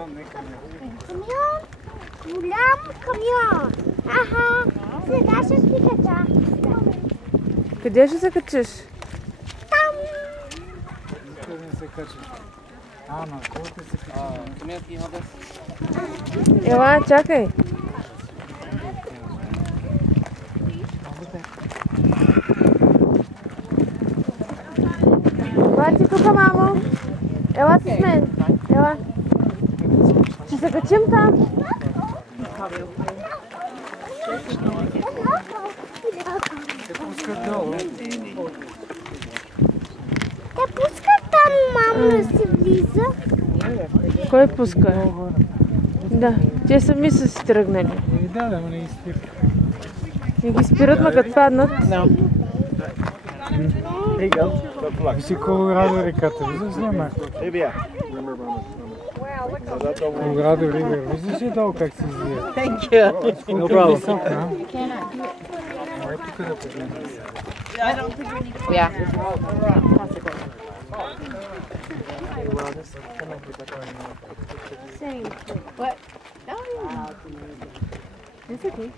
Камион, не камион. Камион? Голям камион. Аха, сега ще си кача. Къде ще се качиш? Там. Къде не се качиш? На колата се качиш. Ела, чакай. Бати тук, мамо. Ела си с мен. Ела. Ще се качим там. Те пускат долу. Те пускат там, мамо, да се влиза. Кой пуска? Да, те сами са си тръгнали. Да, не изпират. Не ги спират, ма като паднат. Вижте Колорадо реката, виждаш ли, ма? Колорадо ривер, виждаш ли долу как се излия? Thank you. No problem. Май тук да погледнем. Я. What? It's okay.